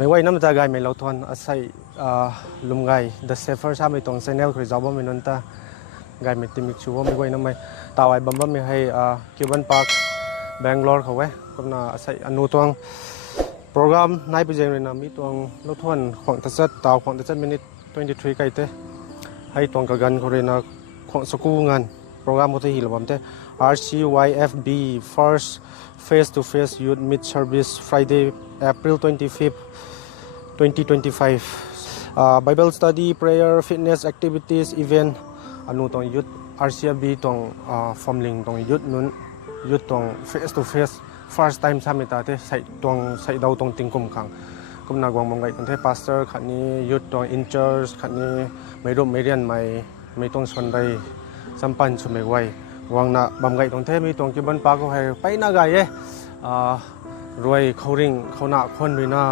ไม่ไหวน้ำตาไกไม่เล่าทอนอาศัยลุมไก The Safer ชาไม่ตรงเซนเนลคือเจ้าบ้าไม่นนตาไกไม่ติมิกชัวไม่ไหวน้ำไม่ตาไว้บัมบัมไม่ให้คิวบันพาร์คแบงกลอร์เขาไว้ก็น่าอาศัยอนุตัวโปรแกรมนายไปเจอเลยนะมีตัวเล่าทอนของตัดสัดตาวของตัดสัดมินิท23ไกเต้ให้ตัวกับกันเขาเรียนของสกูงานโปรแกรมเขาที่หิลบัมเต้ RCYFB First Face to Face Youth Meet Service Friday April 25th 2025 Bible Study Prayer Fitness Activities Event อนุตรงยุทธ RCFB ตรงforming ตรงยุทธนู้นยุทธตรง Face to Face First Time สามีตาเต้ใส่ตรงใส่ดาวตรงติงกุมขังกุมนากวางบางไงตรงเท Pastor ขันนี้ยุทธตรง In Church ขันนี้ไม่ร่วมไม่เรียนไม่ต้องชนใดสัมพันธ์สมัยไว้วางน่ะบางไงตรงเทมีตรงกิบันปากก็ให้ไปน่าไงรวยเขาริ่งเขาหน้าคนด้วยหน้า